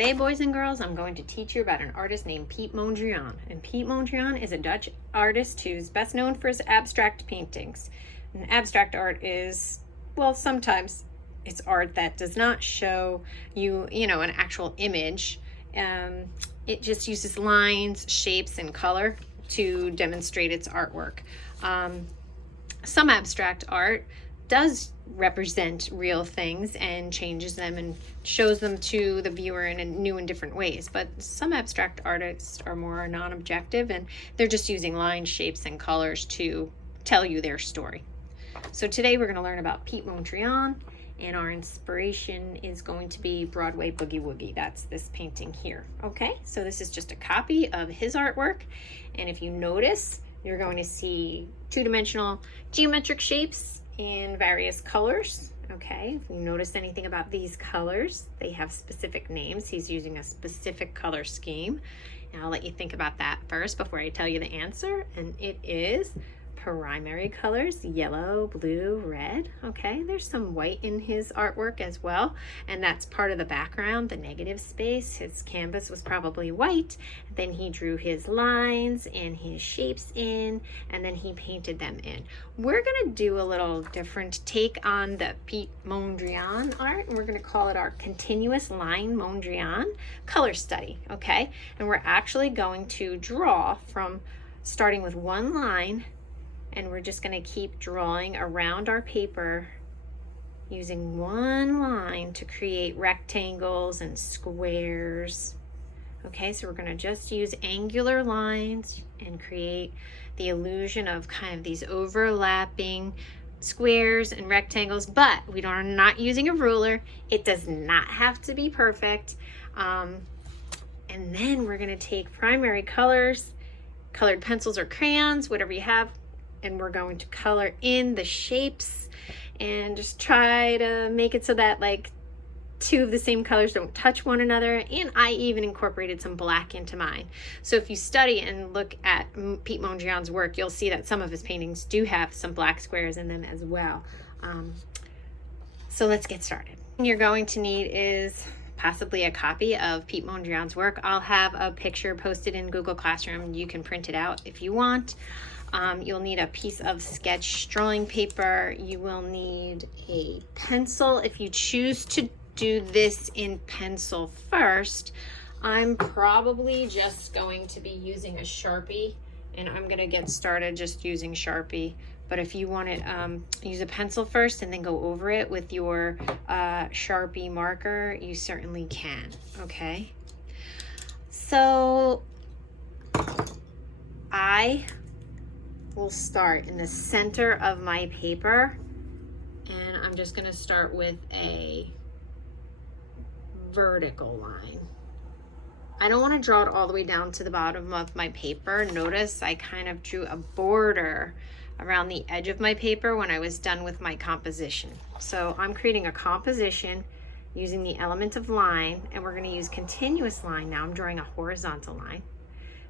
Today, boys and girls, I'm going to teach you about an artist named Piet Mondrian. And Piet Mondrian is a Dutch artist who's best known for his abstract paintings. And abstract art is, well, sometimes it's art that does not show you, an actual image. It just uses lines, shapes, and color to demonstrate its artwork. Some abstract art does represent real things and changes them and shows them to the viewer in new and different ways, but some abstract artists are more non-objective and they're just using lines, shapes, and colors to tell you their story. So today we're going to learn about Piet Mondrian, and our inspiration is going to be Broadway Boogie Woogie. That's this painting here. Okay, so this is just a copy of his artwork, and if you notice, you're going to see two-dimensional geometric shapes in various colors. Okay, if you notice anything about these colors, they have specific names. He's using a specific color scheme. And I'll let you think about that first before I tell you the answer. And it is primary colors, yellow, blue, red. Okay, there's some white in his artwork as well, and that's part of the background, the negative space. His canvas was probably white, then he drew his lines and his shapes in, and then he painted them in. We're gonna do a little different take on the Piet Mondrian art, and we're gonna call it our continuous line Mondrian color study, okay? And we're actually going to draw from starting with one line, and we're just going to keep drawing around our paper using one line to create rectangles and squares. Okay, so we're going to just use angular lines and create the illusion of kind of these overlapping squares and rectangles, but we are not using a ruler. It does not have to be perfect. And then we're going to take primary colors, colored pencils or crayons, whatever you have, and we're going to color in the shapes and just try to make it so that like two of the same colors don't touch one another. And I even incorporated some black into mine. So if you study and look at Piet Mondrian's work, you'll see that some of his paintings do have some black squares in them as well. So let's get started. What you're going to need is possibly a copy of Piet Mondrian's work. I'll have a picture posted in Google Classroom. You can print it out if you want. You'll need a piece of sketch drawing paper. You will need a pencil. If you choose to do this in pencil first, I'm probably just going to be using a Sharpie, and I'm going to get started just using Sharpie. But if you want to use a pencil first and then go over it with your Sharpie marker, you certainly can, okay? So we'll start in the center of my paper, and I'm just going to start with a vertical line. I don't want to draw it all the way down to the bottom of my paper. Notice I kind of drew a border around the edge of my paper when I was done with my composition. So I'm creating a composition using the element of line, and we're going to use continuous line. Now I'm drawing a horizontal line.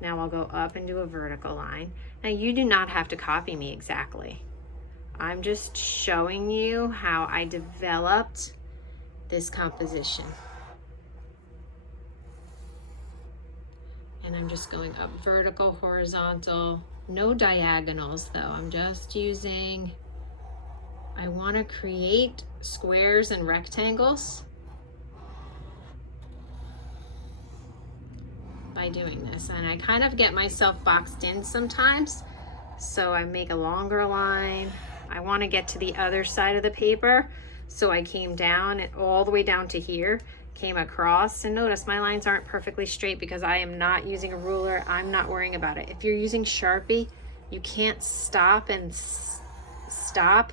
Now I'll go up and do a vertical line. Now you do not have to copy me exactly. I'm just showing you how I developed this composition. And I'm just going up vertical, horizontal, no diagonals though. I'm just using, I want to create squares and rectangles by doing this, and I kind of get myself boxed in sometimes, so I make a longer line. I want to get to the other side of the paper, so I came down and all the way down to here, came across, and notice my lines aren't perfectly straight because I am not using a ruler. I'm not worrying about it. If you're using Sharpie, you can't stop and stop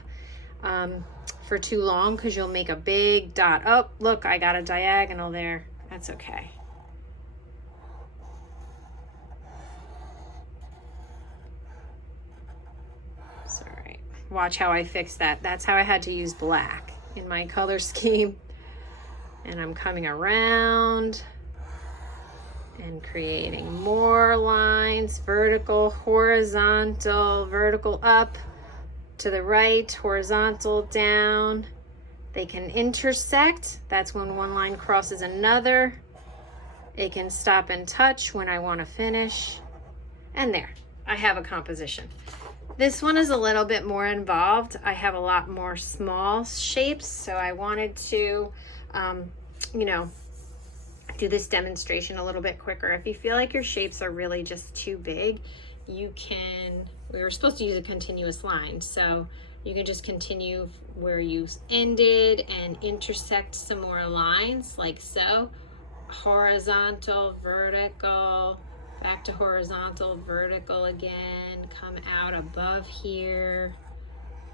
for too long because you'll make a big dot. Oh, look, I got a diagonal there. That's okay. Watch how I fix that. That's how I had to use black in my color scheme. And I'm coming around and creating more lines, vertical, horizontal, vertical up to the right, horizontal down. They can intersect. That's when one line crosses another. It can stop and touch when I want to finish. And there, I have a composition. This one is a little bit more involved. I have a lot more small shapes, so I wanted to, you know, do this demonstration a little bit quicker. If you feel like your shapes are really just too big, you can, we were supposed to use a continuous line, so you can just continue where you ended and intersect some more lines like so. Horizontal, vertical, back to horizontal, vertical again, come out above here.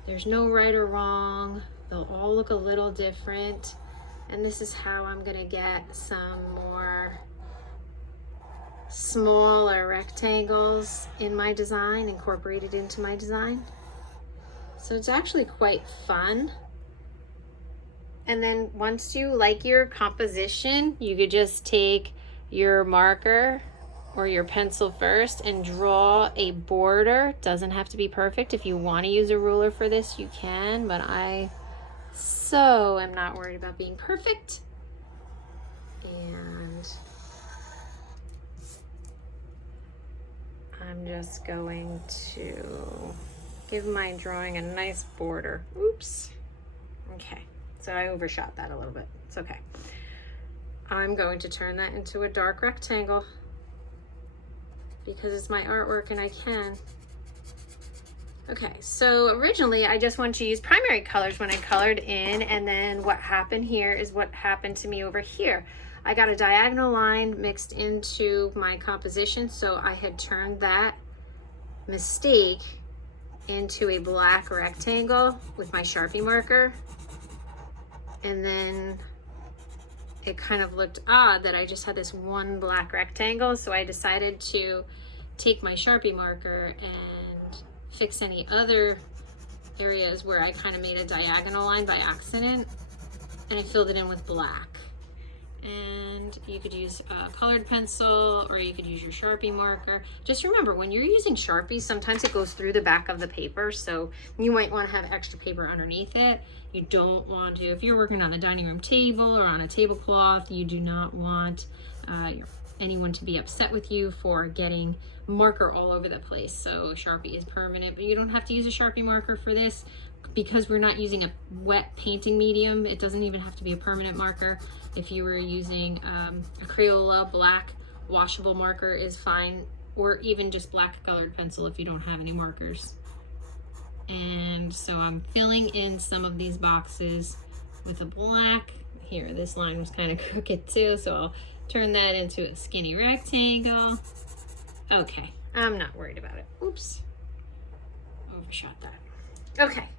There's no right or wrong. They'll all look a little different. And this is how I'm gonna get some more smaller rectangles in my design, incorporated into my design. So it's actually quite fun. And then once you like your composition, you could just take your marker or your pencil first and draw a border. Doesn't have to be perfect. If you want to use a ruler for this, you can, but I so am not worried about being perfect. And I'm just going to give my drawing a nice border. Oops. Okay, so I overshot that a little bit. It's okay. I'm going to turn that into a dark rectangle because it's my artwork and I can. Okay, so originally I just wanted to use primary colors when I colored in, and then what happened here is what happened to me over here. I got a diagonal line mixed into my composition, so I had turned that mistake into a black rectangle with my Sharpie marker, and then it kind of looked odd that I just had this one black rectangle, so I decided to take my Sharpie marker and fix any other areas where I kind of made a diagonal line by accident, and I filled it in with black. And you could use a colored pencil or you could use your Sharpie marker. Just remember, when you're using Sharpies, sometimes it goes through the back of the paper, so you might want to have extra paper underneath it. You don't want to, if you're working on a dining room table or on a tablecloth, you do not want anyone to be upset with you for getting marker all over the place. So Sharpie is permanent, but you don't have to use a Sharpie marker for this because we're not using a wet painting medium. It doesn't even have to be a permanent marker. If you were using a Crayola black washable marker is fine, or even just black colored pencil if you don't have any markers. And so I'm filling in some of these boxes with a black. Here, this line was kind of crooked too, so I'll turn that into a skinny rectangle. Okay, I'm not worried about it. Oops, overshot that. Okay,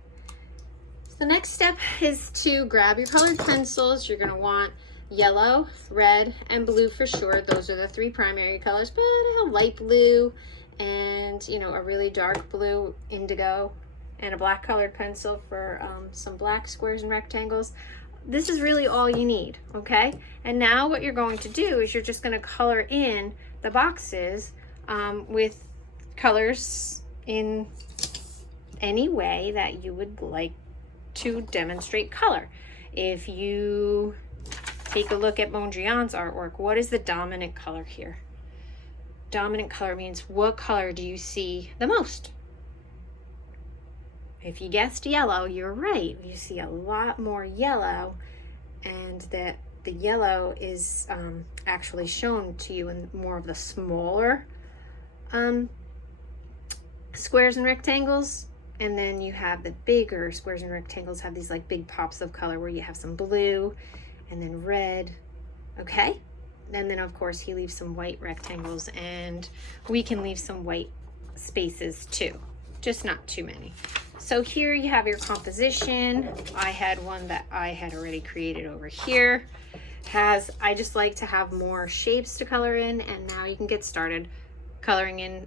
so the next step is to grab your colored pencils. You're gonna want yellow, red, and blue for sure. Those are the three primary colors, but a light blue and, you know, a really dark blue, indigo, and a black colored pencil for some black squares and rectangles. This is really all you need, okay? And now what you're going to do is you're just gonna color in the boxes with colors in any way that you would like to demonstrate color. If you take a look at Mondrian's artwork, what is the dominant color here? Dominant color means what color do you see the most? If you guessed yellow, you're right. You see a lot more yellow, and that the yellow is actually shown to you in more of the smaller squares and rectangles. And then you have the bigger squares and rectangles have these like big pops of color where you have some blue and then red, okay? And then of course he leaves some white rectangles, and we can leave some white spaces too, just not too many. So here you have your composition. I had one that I had already created over here. I just like to have more shapes to color in, and now you can get started coloring in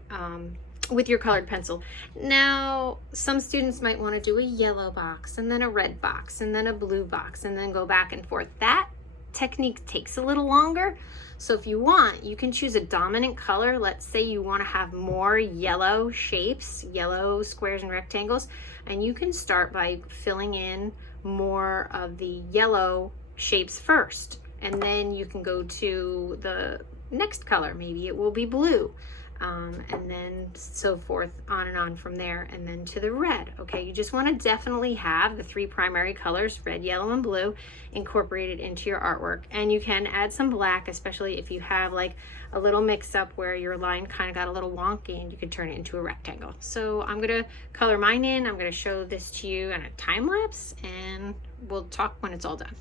with your colored pencil. Now, some students might want to do a yellow box and then a red box and then a blue box and then go back and forth. That technique takes a little longer. So if you want, you can choose a dominant color. Let's say you want to have more yellow shapes, yellow squares and rectangles, and you can start by filling in more of the yellow shapes first. And then you can go to the next color. Maybe it will be blue. And then so forth, on and on from there, and then to the red. Okay, you just want to definitely have the 3 primary colors, red, yellow, and blue, incorporated into your artwork. And you can add some black, especially if you have like a little mix up where your line kind of got a little wonky, and you could turn it into a rectangle. So I'm going to color mine in. I'm going to show this to you in a time lapse, and we'll talk when it's all done.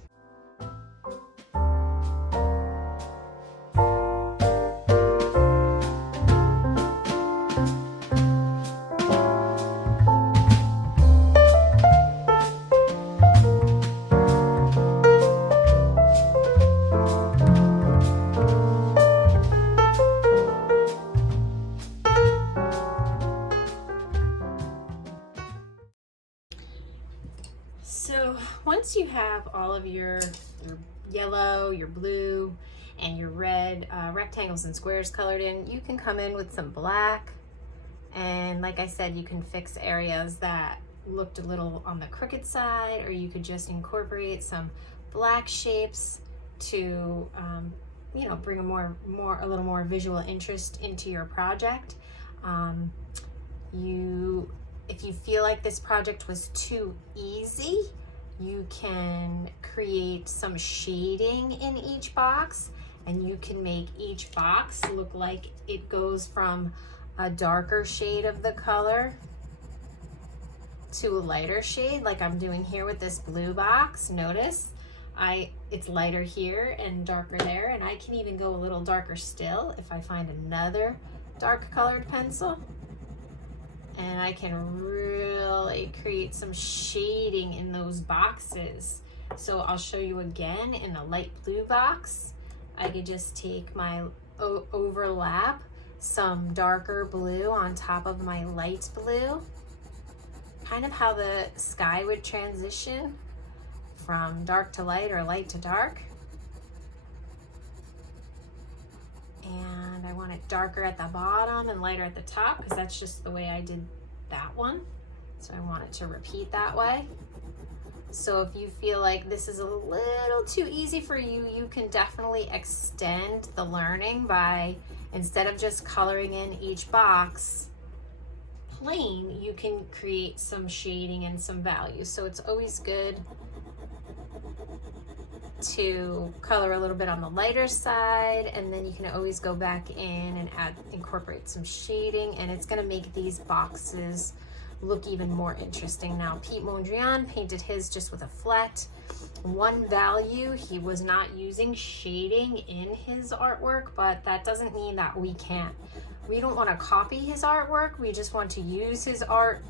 So once you have all of your yellow, your blue, and your red rectangles and squares colored in, you can come in with some black. And like I said, you can fix areas that looked a little on the crooked side, or you could just incorporate some black shapes to you know, bring a little more visual interest into your project. If you feel like this project was too easy, you can create some shading in each box, and you can make each box look like it goes from a darker shade of the color to a lighter shade, like I'm doing here with this blue box. Notice it's lighter here and darker there, and I can even go a little darker still if I find another dark colored pencil. And I can really create some shading in those boxes. So I'll show you again in the light blue box. I could just take my overlap some darker blue on top of my light blue. Kind of how the sky would transition from dark to light or light to dark. And I want it darker at the bottom and lighter at the top, because that's just the way I did that one. So I want it to repeat that way. So if you feel like this is a little too easy for you, you can definitely extend the learning by, instead of just coloring in each box plain, you can create some shading and some values. So it's always good to color a little bit on the lighter side, and then you can always go back in and incorporate some shading, and it's going to make these boxes look even more interesting. Now, Pete Mondrian painted his just with a flat one value. He was not using shading in his artwork, but that doesn't mean that we can't. We don't want to copy his artwork. We just want to use his art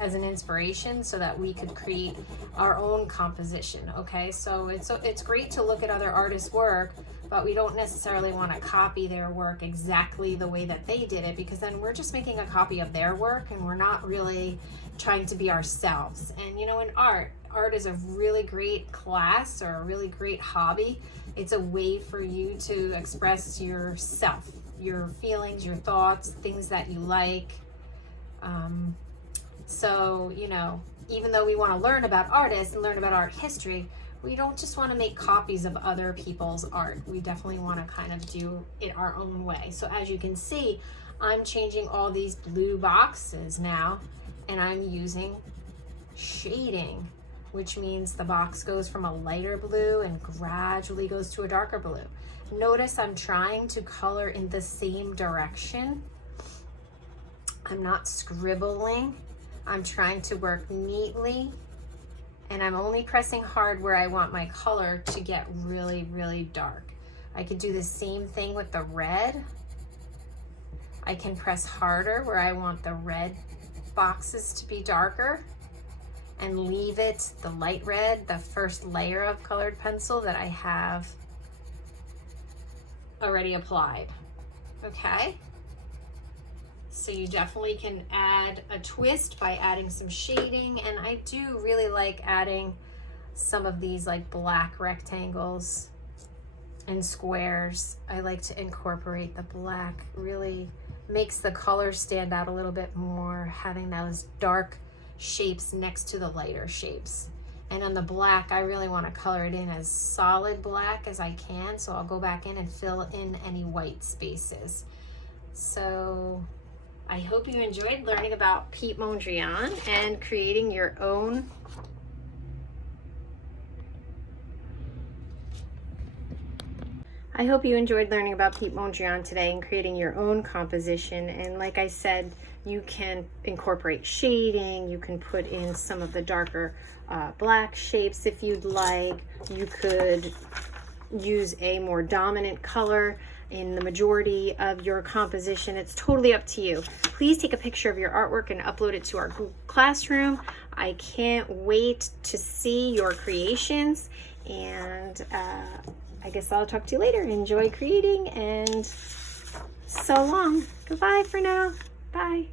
as an inspiration so that we could create our own composition. Okay, so it's great to look at other artists' work, but we don't necessarily want to copy their work exactly the way that they did it, because then we're just making a copy of their work and we're not really trying to be ourselves. And you know, in art is a really great class or a really great hobby. It's a way for you to express yourself, your feelings, your thoughts, things that you like. So, you know, even though we want to learn about artists and learn about art history, we don't just want to make copies of other people's art. We definitely want to kind of do it our own way. So as you can see, I'm changing all these blue boxes now, and I'm using shading, which means the box goes from a lighter blue and gradually goes to a darker blue. Notice I'm trying to color in the same direction. I'm not scribbling. I'm trying to work neatly, and I'm only pressing hard where I want my color to get really, really dark. I could do the same thing with the red. I can press harder where I want the red boxes to be darker, and leave it the light red, the first layer of colored pencil that I have already applied. Okay? So you definitely can add a twist by adding some shading, and I do really like adding some of these like black rectangles and squares. I like to incorporate the black, really makes the color stand out a little bit more, having those dark shapes next to the lighter shapes. And on the black, I really want to color it in as solid black as I can. So I'll go back in and fill in any white spaces. So I hope you enjoyed learning about Piet Mondrian and creating your own I hope you enjoyed learning about Piet Mondrian today and creating your own composition. And like I said, you can incorporate shading, you can put in some of the darker black shapes if you'd like. You could use a more dominant color in the majority of your composition. It's totally up to you. Please take a picture of your artwork and upload it to our Google Classroom. I can't wait to see your creations, and I guess I'll talk to you later. Enjoy creating, and so long. Goodbye for now. Bye.